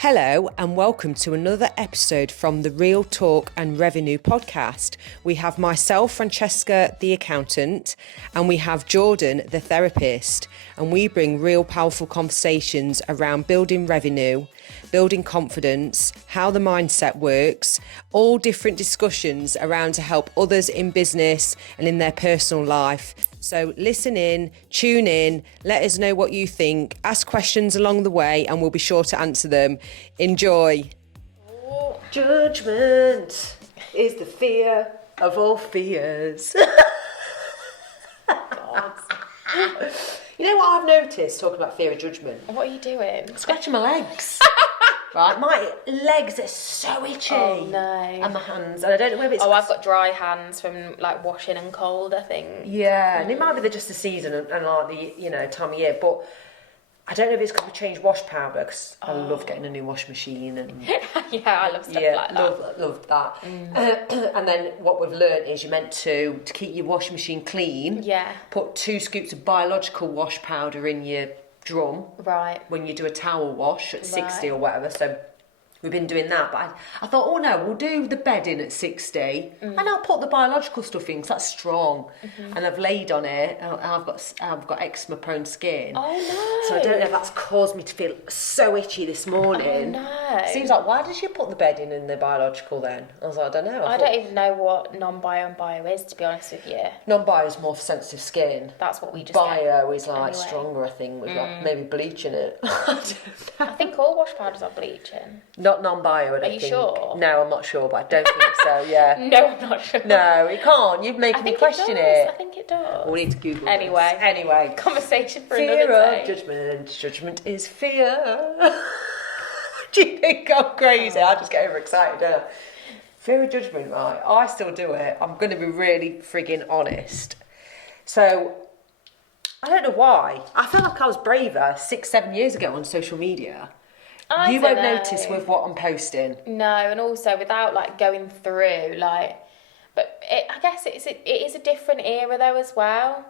Hello and welcome to another episode from the Real Talk and Revenue podcast. We have myself, Francesca, the accountant, and we have Jordan, the therapist, and we bring real powerful conversations around building revenue, building confidence, how the mindset works, all different discussions around to help others in business and in their personal life. So listen in, tune in, let us know what you think, ask questions along the way and we'll be sure to answer them. Enjoy. Judgment is the fear of all fears. God. You know what I've noticed talking about fear of judgment? What are you doing? Scratching my legs. Right, my legs are so itchy. Oh no. And my hands, and I don't know whether it's... Oh, I've got dry hands from like washing and cold, I think. Yeah, and it might be just the season and like the, time of year, but I don't know if it's because we changed wash powder, because I love getting a new wash machine. And yeah, I love stuff like that. Love that. And then what we've learnt is you're meant to keep your washing machine clean, put 2 scoops of biological wash powder in your drum when you do a towel wash at 60 or whatever. So we've been doing that, but I thought, oh no, we'll do the bedding at 60 and I'll put the biological stuff in because that's strong. And I've laid on it and I've got eczema prone skin. Oh no. So I don't know if that's caused me to feel so itchy this morning. Oh no. Seems like, why did you put the bedding in the biological then? I was like, I don't know. I don't even know what non-bio and bio is, to be honest with you. Non-bio is more for sensitive skin. That's what we just Bio is like anyway. Stronger, I think, with like maybe bleach in it. I think all wash powders are bleaching. Not non-bio, I don't think. Are you sure? No, I'm not sure, but I don't think so, yeah. No, I'm not sure. No, it can't. You've made me question it. I think it does. We need to Google Anyway. this. Anyway. Conversation for fear another day. Fear of judgment. Judgment is fear. Do you think I'm crazy? I just get overexcited, don't I? Fear of judgment, right? I still do it. I'm going to be really frigging honest. So, I don't know why. I feel like I was braver 6-7 years ago on social media. You won't notice with what I'm posting. No, and also without like going through but I guess it is a different era though as well.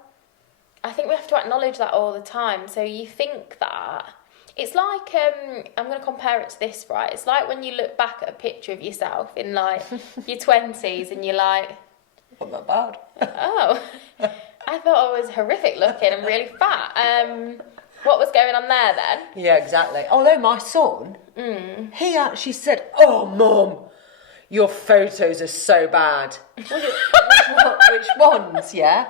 I think we have to acknowledge that all the time. So you think that it's like I'm going to compare it to this, right? It's like when you look back at a picture of yourself in like your 20s and you're like, not that bad. Oh, I thought I was horrific looking and really fat. What was going on there then? Yeah, exactly. Although my son, he actually said, "Oh, Mum, your photos are so bad." Which ones? Yeah,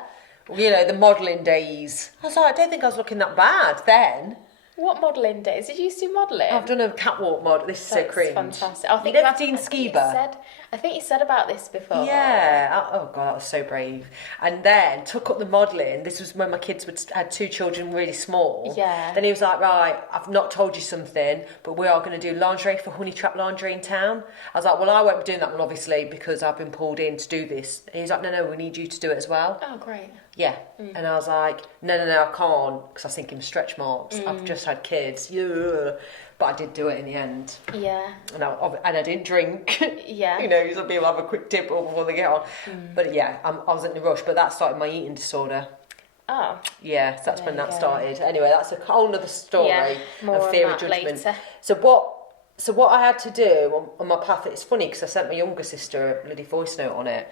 the modelling days. I was like, I don't think I was looking that bad then. What modelling days? Did you used to do modelling? I've done a catwalk model. This is so cringe. Fantastic. I think you've never seen Skiba. I think you said about this before. Yeah. Oh God, that was so brave. And then took up the modelling. This was when my kids had 2 children, really small. Yeah. Then he was like, right, I've not told you something, but we are going to do lingerie for Honey Trap Lingerie in town. I was like, well, I won't be doing that one obviously because I've been pulled in to do this. And he's like, no, we need you to do it as well. Oh, great. Yeah. And I was like, no, I can't, because I was thinking stretch marks. I've just had kids. Yeah. But I did do it in the end. Yeah. And I didn't drink. Yeah. Some people have a quick dip before they get on. But yeah, I wasn't in a rush. But that started my eating disorder. Oh. Yeah, so that's when that started. Anyway, that's a whole other story more of fear on of that judgment. later. So what I had to do on my path, it's funny because I sent my younger sister a bloody voice note on it.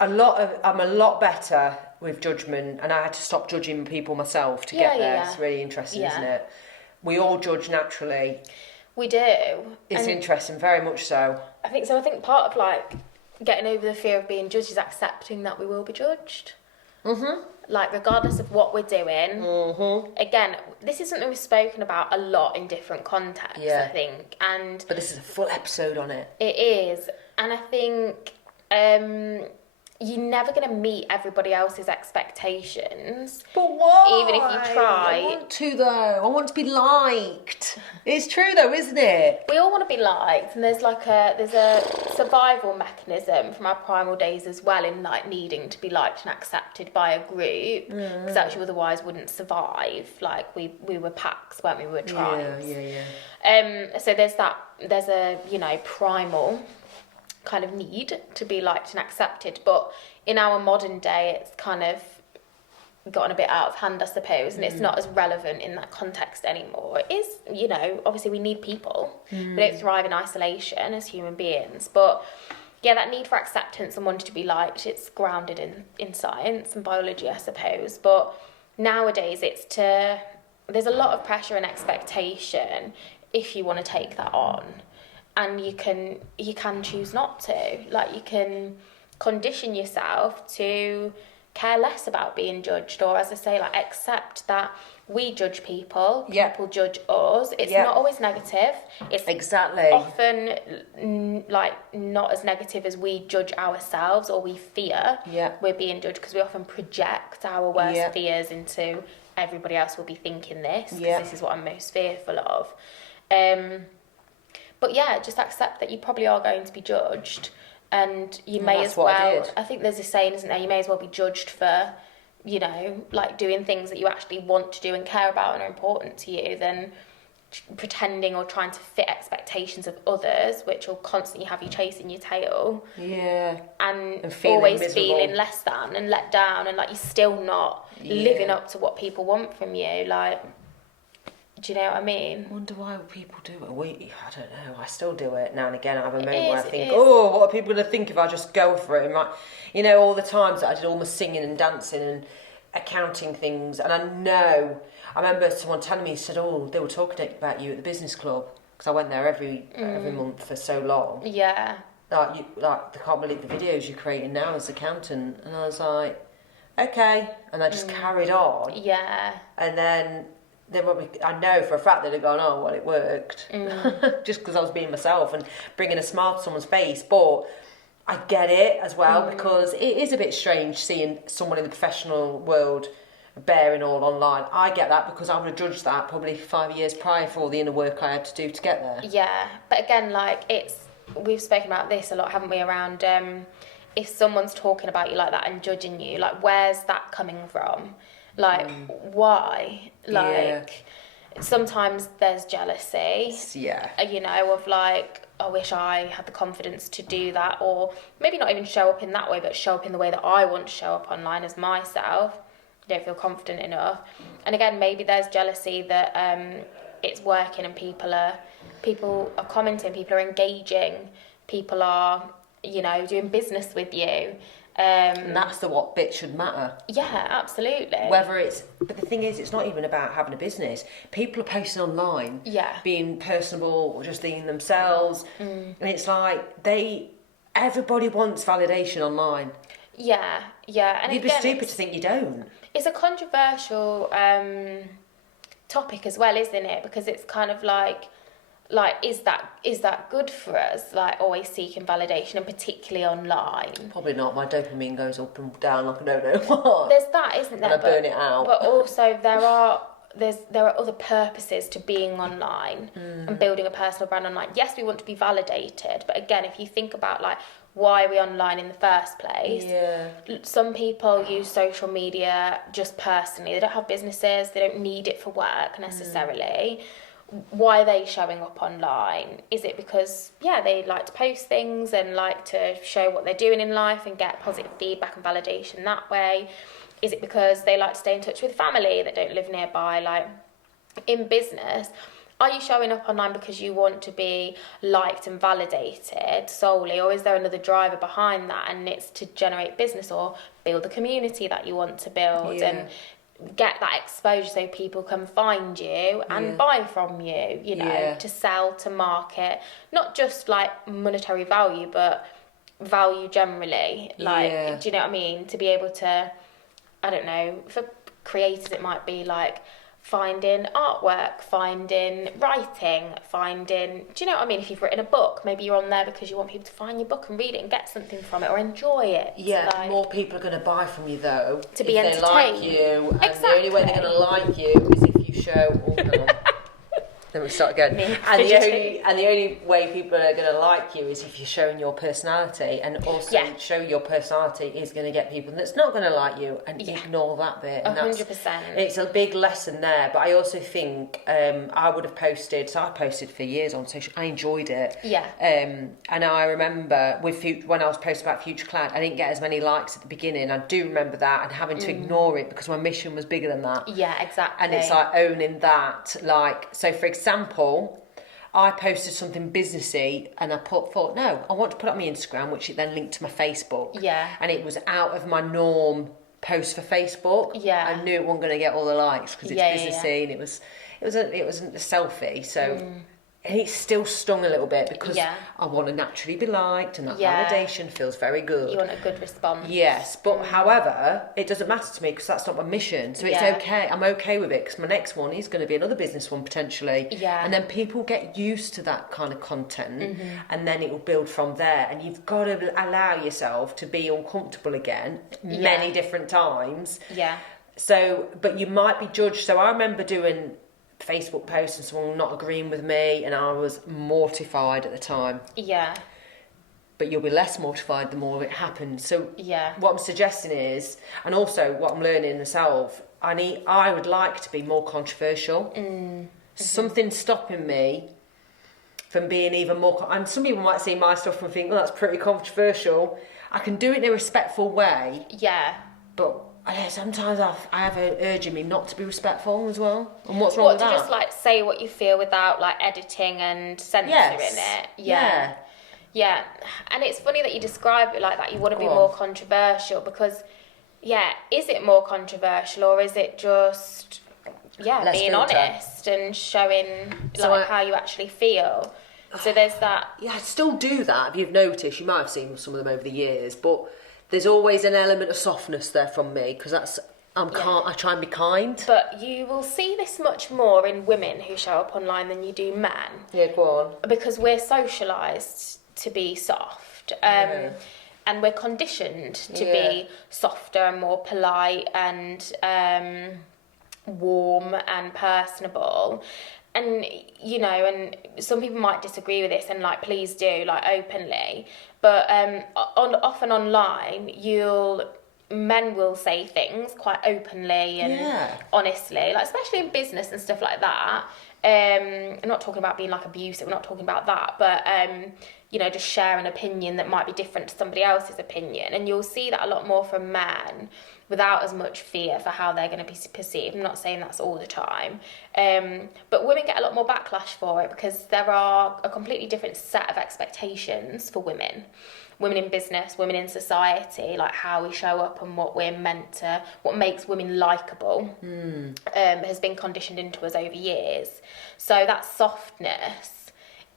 I'm a lot better with judgment, and I had to stop judging people myself to get there. It's really interesting, isn't it? We all judge naturally. We do. It's interesting, very much so. I think so. I think part of like getting over the fear of being judged is accepting that we will be judged. Like regardless of what we're doing. Again, this is something we've spoken about a lot in different contexts, I think. But this is a full episode on it. It is. And I think you're never going to meet everybody else's expectations. But why? Even if you try. I want to, though. I want to be liked. It's true, though, isn't it? We all want to be liked, and there's a survival mechanism from our primal days as well in like needing to be liked and accepted by a group, because actually otherwise wouldn't survive. Like we were packs, weren't we? We were tribes. Yeah. So there's a primal kind of need to be liked and accepted, but in our modern day it's kind of gotten a bit out of hand, I suppose, and it's not as relevant in that context anymore. It is, you know, obviously we need people. We don't thrive in isolation as human beings, but yeah, that need for acceptance and wanting to be liked, it's grounded in science and biology, I suppose. But nowadays there's a lot of pressure and expectation if you want to take that on, and you can choose not to. Like, you can condition yourself to care less about being judged, or, as I say, like, accept that we judge people, people judge us. It's not always negative. It's often like not as negative as we judge ourselves, or we fear we're being judged, because we often project our worst fears into everybody else will be thinking this, because this is what I'm most fearful of. But yeah, just accept that you probably are going to be judged, and you may as well, I think there's a saying, isn't there, you may as well be judged for, you know, like, doing things that you actually want to do and care about and are important to you, than pretending or trying to fit expectations of others, which will constantly have you chasing your tail. And always miserable, feeling less than and let down, and like you're still not living up to what people want from you. Like, do you know what I mean? I wonder why people do it. I don't know. I still do it now and again. I have a moment where I think, oh, what are people going to think if I just go for it? And like, you know, all the times that I did all my singing and dancing and accounting things, and I remember someone telling me, said, oh, they were talking about you at the business club, because I went there every month for so long. Like, they can't believe the videos you're creating now as accountant. And I was like, okay, and I just carried on. And then I know for a fact that they'd gone, oh, well, it worked. Just because I was being myself and bringing a smile to someone's face. But I get it as well, because it is a bit strange seeing someone in the professional world bearing all online. I get that, because I would have judged that probably 5 years prior for all the inner work I had to do to get there. But again, like, we've spoken about this a lot, haven't we, around if someone's talking about you like that and judging you, like, where's that coming from? Like, why? Like, sometimes there's jealousy. You know, of like, I wish I had the confidence to do that, or maybe not even show up in that way, but show up in the way that I want to show up online as myself. I don't feel confident enough. And again, maybe there's jealousy that it's working and people are commenting, people are engaging, people are, you know, doing business with you. And that's what bit should matter. Yeah, absolutely. But the thing is, it's not even about having a business. People are posting online, being personable or just being themselves, and it's like everybody wants validation online. And you'd be stupid to think you don't. It's a controversial topic as well, isn't it? Because it's kind of like, is that good for us? Like, always seeking validation, and particularly online. Probably not. My dopamine goes up and down like I don't know what. There's that, isn't there? And I burn it out. But also there are other purposes to being online and building a personal brand online. Yes, we want to be validated, but again, if you think about like, why are we online in the first place? Some people use social media just personally. They don't have businesses. They don't need it for work necessarily. Why are they showing up online? Is it because, they like to post things and like to show what they're doing in life and get positive feedback and validation that way? Is it because they like to stay in touch with family that don't live nearby? Like, in business, are you showing up online because you want to be liked and validated solely, or is there another driver behind that, and it's to generate business or build the community that you want to build and get that exposure so people can find you and buy from you, you know, to sell, to market, not just like monetary value, but value generally. Like, do you know what I mean? To be able to, I don't know, for creators it might be like finding artwork, finding writing, do you know what I mean? If you've written a book, maybe you're on there because you want people to find your book and read it and get something from it or enjoy it. Like, more people are going to buy from you though, to be entertained. They like you, and the only way they're going to like you is if you show Then we start again. And the only way people are going to like you is if you're showing your personality, and also show your personality is going to get people that's not going to like you, and ignore that bit. And 100%. It's a big lesson there, but I also think I would have posted. So I posted for years on social. I enjoyed it. Yeah. And I remember when I was posting about Future Cloud, I didn't get as many likes at the beginning. I do remember that, and having to ignore it because my mission was bigger than that. Yeah, exactly. And it's like owning that. Like, so for example, I posted something businessy and I thought, no, I want to put up my Instagram, which it then linked to my Facebook. Yeah. And it was out of my norm post for Facebook. Yeah. I knew it wasn't going to get all the likes because it's businessy and it wasn't a selfie. So and it still stung a little bit because I want to naturally be liked, and that validation feels very good. You want a good response. Yes, but however, it doesn't matter to me because that's not my mission. So it's okay. I'm okay with it because my next one is going to be another business one potentially. Yeah. And then people get used to that kind of content, and then it will build from there. And you've got to allow yourself to be uncomfortable again many different times. Yeah. So, but you might be judged. So I remember doing Facebook posts and someone not agreeing with me, and I was mortified at the time. Yeah. But you'll be less mortified the more it happens. So yeah, what I'm suggesting is, and also what I'm learning myself, I would like to be more controversial. Something stopping me from being even more. And some people might see my stuff and think, "Oh, that's pretty controversial." I can do it in a respectful way. Yeah. But sometimes I have an urge in me not to be respectful as well. And what's wrong with that? To just like say what you feel without like editing and censoring it. Yeah. Yeah. And it's funny that you describe it like that. You want to be more controversial because, is it more controversial or is it just, being honest and showing how you actually feel? So there's that. Yeah, I still do that. If you've noticed, you might have seen some of them over the years, but there's always an element of softness there from me because I try and be kind. But you will see this much more in women who show up online than you do men. Yeah, go on. Because we're socialised to be soft. And we're conditioned to be softer and more polite and warm and personable. And, and some people might disagree with this and, please do, openly. But often online, men will say things quite openly and honestly, especially in business and stuff like that. I'm not talking about being, abusive, we're not talking about that. But, just share an opinion that might be different to somebody else's opinion. And you'll see that a lot more from men without as much fear for how they're going to be perceived. I'm not saying that's all the time. But women get a lot more backlash for it because there are a completely different set of expectations for women. Women in business, women in society, how we show up and what we're meant to, what makes women likeable, has been conditioned into us over years. So that softness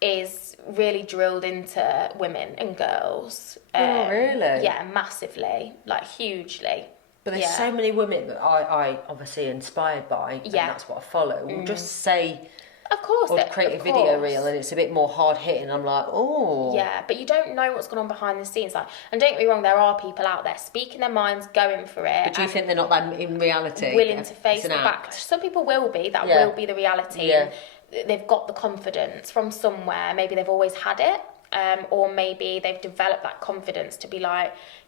is really drilled into women and girls. Oh, really? Yeah, massively, hugely. But there's so many women that I obviously inspired by, and that's what I follow, will just say, of course, or create a video reel, and it's a bit more hard hitting. I'm like, oh. Yeah, but you don't know what's going on behind the scenes. And don't get me wrong, there are people out there speaking their minds, going for it. But do you think they're not that in reality? Willing to face the backlash. Some people will be. That will be the reality. Yeah. And they've got the confidence from somewhere. Maybe they've always had it. Or maybe they've developed that confidence to be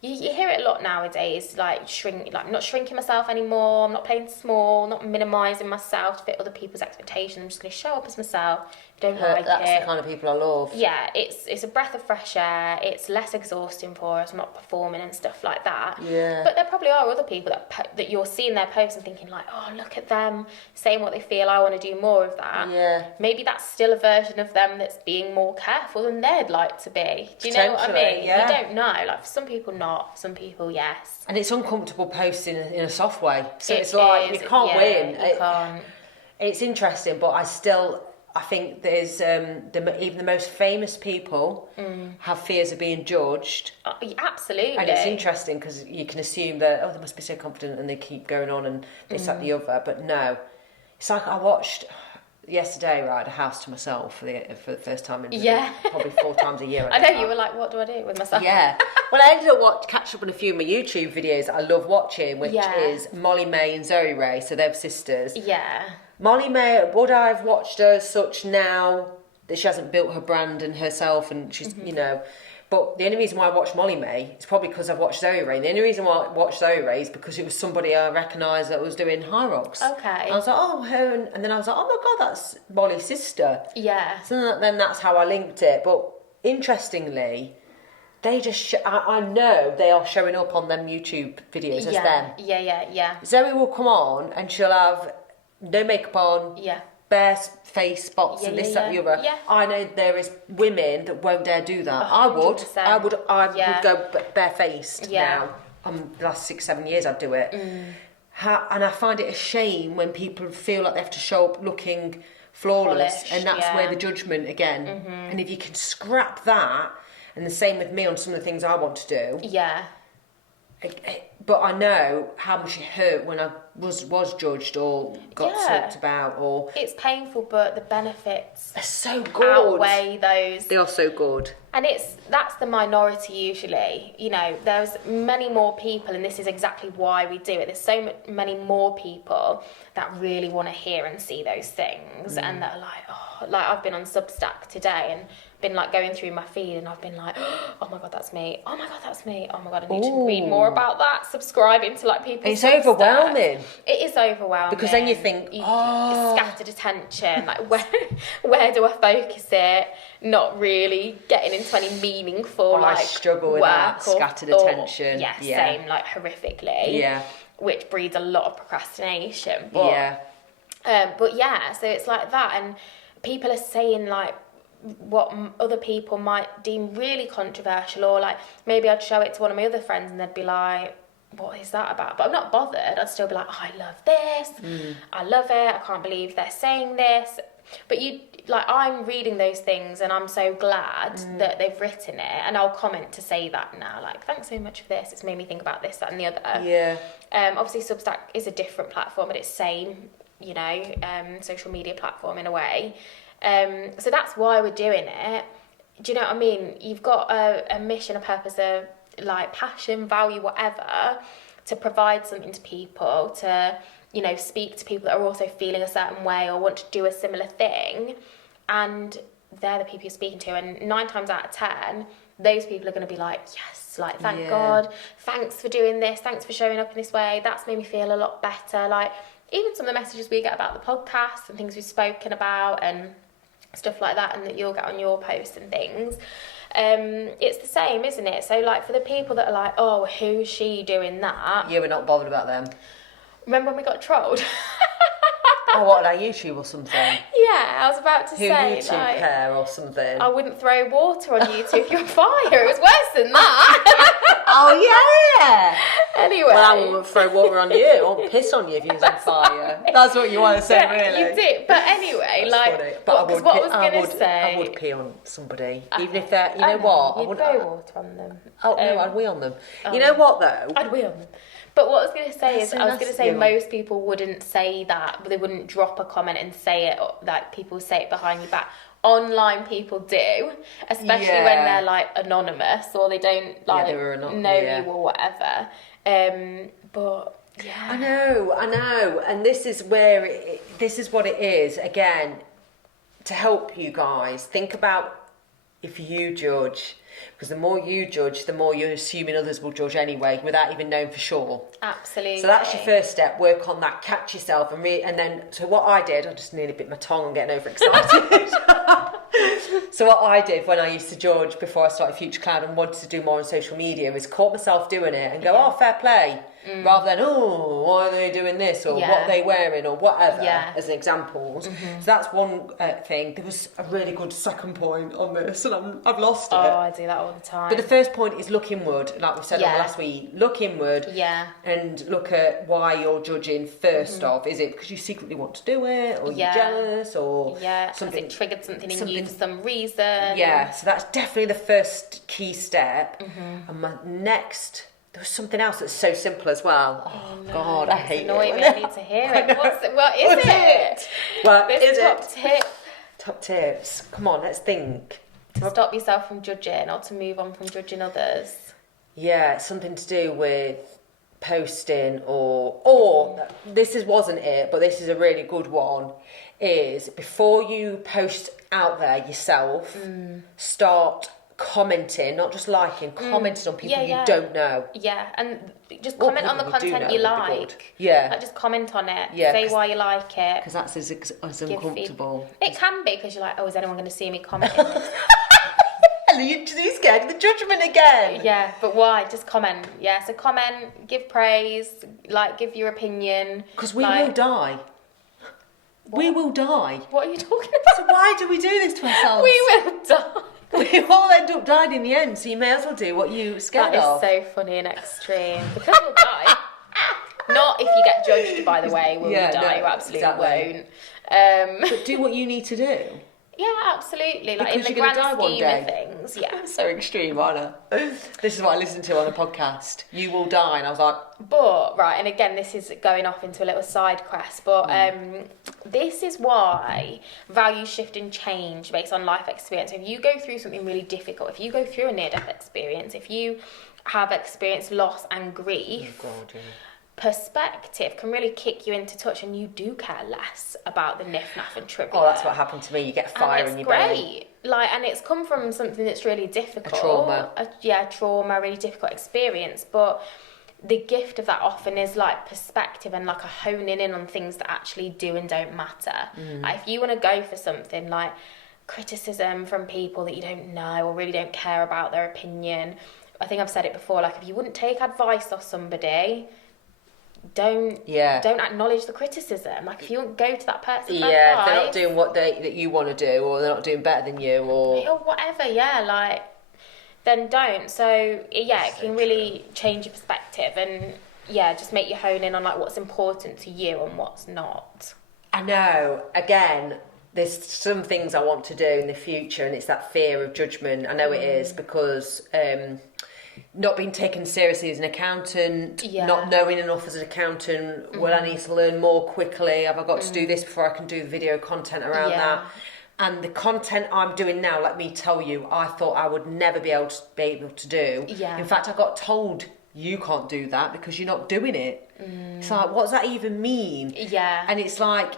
you hear it a lot nowadays, I'm not shrinking myself anymore, I'm not playing small, not minimising myself to fit other people's expectations, I'm just going to show up as myself. If you don't like that's it. the kind of people I love. Yeah, it's a breath of fresh air, it's less exhausting for us, not performing and stuff like that. Yeah. But there probably are other people that you're seeing their posts and thinking oh, look at them saying what they feel, I want to do more of that. Yeah. Maybe that's still a version of them that's being more careful than they'd like to be. Do you know what I mean? Yeah. You don't know. For some people not, some people yes. And it's uncomfortable posting in a soft way. So it's you can't win. You can't. It's interesting, but I think there's even the most famous people have fears of being judged. Absolutely. And it's interesting because you can assume that, they must be so confident and they keep going on and this, that, the other. But no. It's I watched yesterday, I had a house to myself for the first time in probably 4 times a year. I know, you were like, what do I do with myself? Yeah. Well, I ended up catching up on a few of my YouTube videos that I love watching, which is Molly May and Zoe Ray, so they're sisters. Yeah. Molly May, would I have watched her as such now that she hasn't built her brand and herself and she's, you know... But the only reason why I watched Molly May is probably because I've watched Zoe Ray. The only reason why I watched Zoe Ray is because it was somebody I recognised that was doing High Rocks. Okay. And I was like, oh, her... And then I was like, oh my God, that's Molly's sister. Yeah. So then that's how I linked it. But interestingly... They just, I know they are showing up on them YouTube videos as them. Yeah. Zoe will come on and she'll have no makeup on, bare face spots and this, that, and the other. Yeah. I know there is women that won't dare do that. 100%. I would go barefaced now. The last 6-7 years I'd do it. And I find it a shame when people feel like they have to show up looking flawless. Polished, and that's where the judgment again. And if you can scrap that, and the same with me on some of the things I want to do. Yeah. But I know how much it hurt when I was judged or got talked about. Or it's painful, but the benefits are so good. Outweigh those. They are so good. And that's the minority usually. You know, there's many more people, and this is exactly why we do it. There's so many more people that really want to hear and see those things, and that are like, oh, like I've been on Substack today and been like going through my feed, and I've been like, oh my God, that's me. Oh my God, that's me. Oh my God, I need to read more about that. Subscribing to like people. It's overwhelming. It is overwhelming because then you think, scattered attention. Like where do I focus it? Not really getting into any meaningful I struggle with that scattered attention. Yeah, same, like horrifically. Yeah. Which breeds a lot of procrastination. But, but yeah, so it's like that, and people are saying like what other people might deem really controversial, or like maybe I'd show it to one of my other friends and they'd be like, what is that about? But I'm not bothered. I'd still be like, oh, I love this. I love it. I can't believe they're saying this. But I'm reading those things and I'm so glad that they've written it, and I'll comment to say that now, like, thanks so much for this. It's made me think about this, that and the other. Yeah. Obviously Substack is a different platform, but it's same, you know, social media platform in a way. So that's why we're doing it. Do you know what I mean? You've got a mission, a purpose, a like passion, value, whatever, to provide something to people, to, you know, speak to people that are also feeling a certain way or want to do a similar thing, and they're the people you're speaking to, and 9 times out of 10 those people are going to be like, yes, like, thank God, thanks for doing this, thanks for showing up in this way, that's made me feel a lot better. Like, even some of the messages we get about the podcast and things we've spoken about and stuff like that, and that you'll get on your posts and things, it's the same, isn't it? So like, for the people that are like, oh, who's she doing that? Yeah, we're not bothered about them. Remember when we got trolled? Oh, what, like YouTube or something? Yeah, I was about to say, YouTube like, hair or something. I wouldn't throw water on you two if you're on fire. It was worse than that. Oh, yeah. Anyway. Well, I won't throw water on you. I won't piss on you if you was on fire. That's what you want to say, really. You did. But anyway, that's like, funny. But what I was going to say... I would pee on somebody. Even if they're... You know what? You'd throw water on them. Oh, no, I'd wee on them. You know what, though? I'd wee on them. But what I was going to say I was going to say most people wouldn't say that. They wouldn't drop a comment and say it, like people say it behind your back. Online people do, especially when they're like anonymous or they don't like know you or whatever. But yeah, I know, and this is where this is what it is. Again, to help you guys think about if you judge. Because the more you judge, the more you're assuming others will judge anyway, without even knowing for sure. Absolutely. So that's your first step. Work on that. Catch yourself, and then. So what I did, I just nearly bit my tongue. I'm getting overexcited. So what I did when I used to judge before I started Future Cloud and wanted to do more on social media was caught myself doing it and go, oh, fair play, rather than, oh, why are they doing this, or what are they wearing, or whatever, as examples. So that's one thing. There was a really good second point on this, and I've lost it. Oh, I do that all the time. But the first point is look inward, like we said on the last week. Look inward, and look at why you're judging first off. Is it because you secretly want to do it, or you're jealous, or something? Has it triggered something in you for some reason? Yeah, so that's definitely the first key step. And my next... There was something else that's so simple as well. Oh, no, God, I hate it. I need to hear it. What is it? Well, this top tip. Top tips. Come on, let's think. To stop yourself from judging, or to move on from judging others. Yeah, it's something to do with posting or this wasn't it, but this is a really good one, is before you post out there yourself, start commenting, not just liking, commenting on people you don't know. Yeah, and just comment on the content you like. Yeah. Like, just comment on it. Yeah, say why you like it. Because that's as uncomfortable. It can be, because you're like, oh, is anyone going to see me commenting this? You're scared of the judgment again. Yeah, but why? Just comment. Yeah, so comment, give praise, like, give your opinion. Because we will die. What? We will die. What are you talking about? So why do we do this to ourselves? We will die. We all end up dying in the end, so you may as well do what you're scared of. That is so funny and extreme. Because we'll die. Not if you get judged, by the way, will you die? No, you absolutely exactly. won't. But do what you need to do. Yeah, absolutely. Like, Because in the you're grand gonna die one scheme of day. things, yeah. So extreme, aren't I? This is what I listened to on a podcast. You will die, and I was like... But, right, and again, this is going off into a little side quest, but this is why values shift and change based on life experience. If you go through something really difficult, if you go through a near-death experience, if you have experienced loss and grief... Oh God, yeah. Perspective can really kick you into touch, and you do care less about the niff, naff and trivia. Oh, that's what happened to me. You get fire in your belly. Like, and it's come from something that's really difficult. A trauma. Trauma, really difficult experience. But the gift of that often is like perspective and like a honing in on things that actually do and don't matter. Like, if you want to go for something like criticism from people that you don't know or really don't care about their opinion, I think I've said it before, like, if you wouldn't take advice off somebody, don't acknowledge the criticism. Like, if you won't go to that person for if advice, they're not doing what that you want to do, or they're not doing better than you, or whatever, like, then don't. So yeah, it can really change your perspective, and just make you hone in on like what's important to you and what's not. I know, again, there's some things I want to do in the future, and it's that fear of judgment. I know it is, because not being taken seriously as an accountant, not knowing enough as an accountant, will I need to learn more quickly? Have I got to do this before I can do the video content around that? And the content I'm doing now, let me tell you, I thought I would never be able to do. Yeah. In fact, I got told, you can't do that because you're not doing it. It's like, what does that even mean? Yeah. And it's like,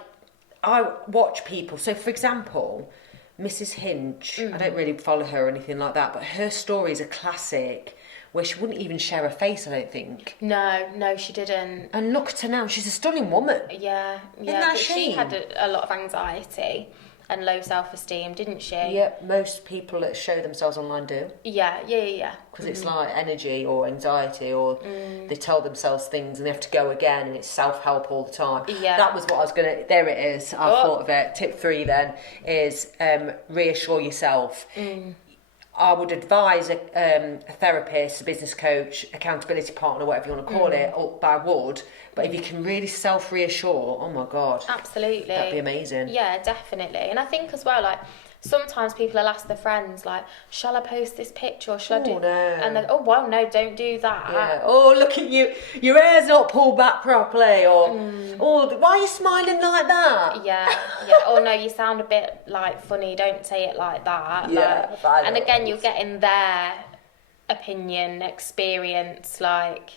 I watch people. So, for example, Mrs. Hinch, I don't really follow her or anything like that, but her story is a classic, where she wouldn't even share her face, I don't think. No, she didn't. And look at her now, she's a stunning woman. Yeah. Isn't that but shame? She had a lot of anxiety and low self-esteem, didn't she? Yep, most people that show themselves online do. Yeah. Because it's like energy or anxiety, or they tell themselves things and they have to go again, and it's self-help all the time. Yeah. That was what I was going to... There it is, I thought of it. Tip 3 then is reassure yourself. I would advise a therapist, a business coach, accountability partner, whatever you want to call it, I would. But if you can really self-reassure, oh my God. Absolutely. That'd be amazing. Yeah, definitely. And I think as well, like, sometimes people will ask their friends, like, shall I post this picture or shall I do... No. And then, oh, well, no, don't do that. Yeah. Oh, look at you. Your hair's not pulled back properly. Or, oh, why are you smiling like that? Yeah. Oh, no, you sound a bit, like, funny. Don't say it like that. Yeah. Like, and again, you're getting their opinion, experience, like,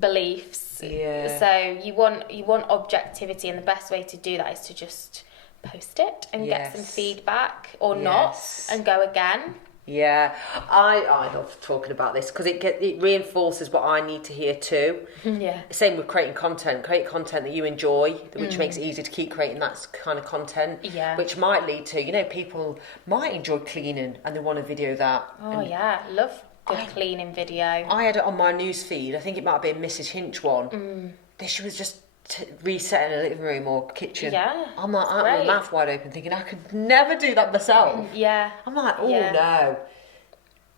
beliefs. Yeah. So you want objectivity, and the best way to do that is to just post it and get some feedback or not, and go again. Yeah, I love talking about this because it reinforces what I need to hear too. Yeah. Same with create content that you enjoy, which makes it easy to keep creating that kind of content. Yeah. Which might lead to, people might enjoy cleaning and they want to video that. Oh yeah, love good cleaning video. I had it on my news feed. I think it might have been Mrs. Hinch one. She was just resetting a living room or kitchen. Yeah. I'm like, I have my mouth wide open thinking I could never do that myself. Yeah. I'm like, no.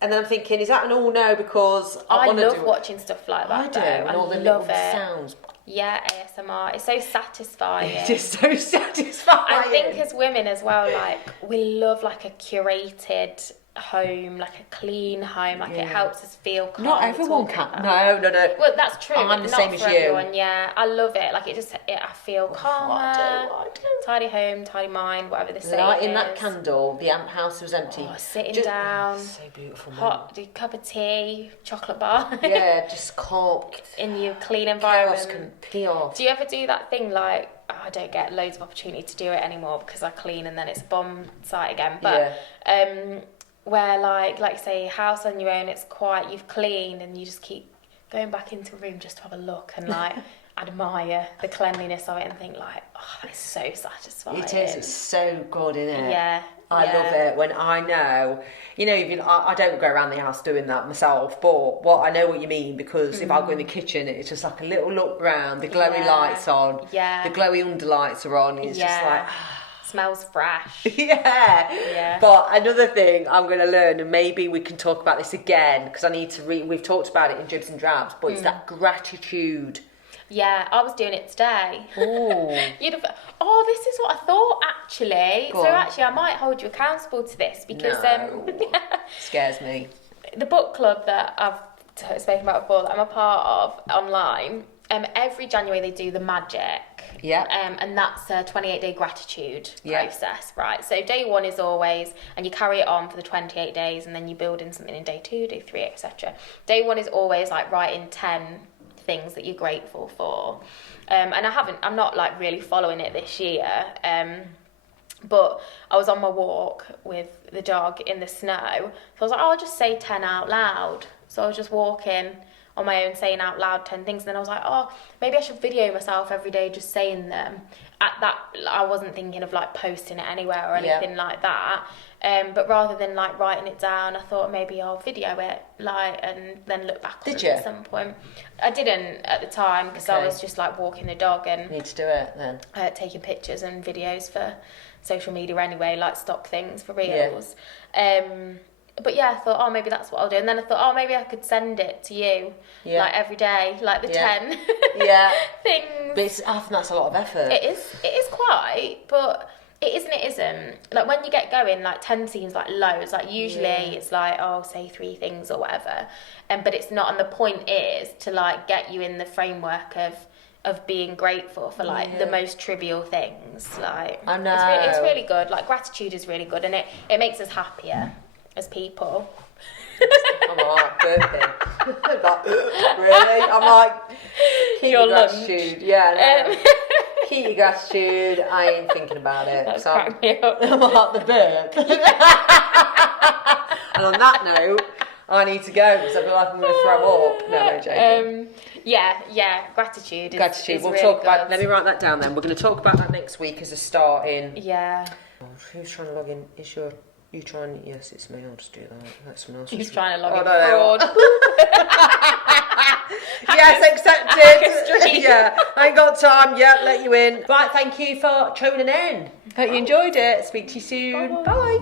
And then I'm thinking, is that an all no because I want to do it? love watching stuff like that. I do. And all the little sounds. Yeah, ASMR. It's so satisfying. It is so satisfying. I think as women as well, like, we love like a curated home, like a clean home, like it helps us feel calm. Not everyone can. No. Well, that's true. I'm the same as you. Everyone, yeah. I love it. Like I feel calmer. I do. Tidy home, tidy mind, whatever the saying Lighting is. that candle, the house was empty. Sitting down. So beautiful. Hot cup of tea, chocolate bar. Yeah, just calm. In your clean environment. Chaos can pee off. Do you ever do that thing like, I don't get loads of opportunity to do it anymore because I clean and then it's a bomb site again. But where like say house on your own, it's quiet, you've cleaned and you just keep going back into a room just to have a look and like admire the cleanliness of it and think like, oh, it's so satisfying. It is. It's so good, isn't it? Yeah. I love it when I know, I don't go around the house doing that myself, but I know what you mean, because if I go in the kitchen, it's just like a little look round, the glowy lights on, the glowy underlights are on, it's just like... Smells fresh. Yeah. But another thing I'm going to learn, and maybe we can talk about this again, because I need to we've talked about it in Jibs and Drabs, but it's that gratitude. Yeah, I was doing it today. Oh. This is what I thought, actually. Actually, I might hold you accountable to this, because... Scares me. The book club that I've spoken about before, that I'm a part of online, every January they do the magic. Yeah. And that's a 28-day gratitude process, right? So day 1 is always, and you carry it on for the 28 days, and then you build in something in day 2, day 3, etc. Day 1 is always like writing 10 things that you're grateful for. And I'm not like really following it this year. But I was on my walk with the dog in the snow. So I was like, I'll just say 10 out loud. So I was just walking on my own, saying out loud 10 things. And then I was like, maybe I should video myself every day just saying them. At that, I wasn't thinking of like posting it anywhere or anything like that. But rather than like writing it down, I thought maybe I'll video it, like, and then look back on it at some point. I didn't at the time, because I was just like walking the dog and need to do it then. Taking pictures and videos for social media anyway, like stock things for reels. But I thought, maybe that's what I'll do. And then I thought, maybe I could send it to you, like every day, like the 10 things. But I think that's a lot of effort. It is quite, but it isn't. Like when you get going, like 10 seems like loads. Like usually it's like, say 3 things or whatever. But it's not. And the point is to like get you in the framework of being grateful for like the most trivial things. Like I know. It's really good. Like gratitude is really good, and it makes us happier as people. I'm like, burping. Like, really? I'm like, keep your gratitude. Yeah, no. Keep your gratitude. I ain't thinking about it. That's cracked me up. I'm like the burp. And on that note, I need to go because I feel like I'm going to throw up. No, I'm joking. Gratitude. Gratitude. We'll really talk good. about. Let me write that down. Then we're going to talk about that next week as a start in. Yeah. Who's trying to log in? You trying? Yes, it's me. I'll just do that. Let someone else. He's trying to log in fraud. fraud. Yes, accepted. Yeah, I ain't got time. Yeah, let you in. Right, thank you for tuning in. Hope you enjoyed it. Speak to you soon. Bye.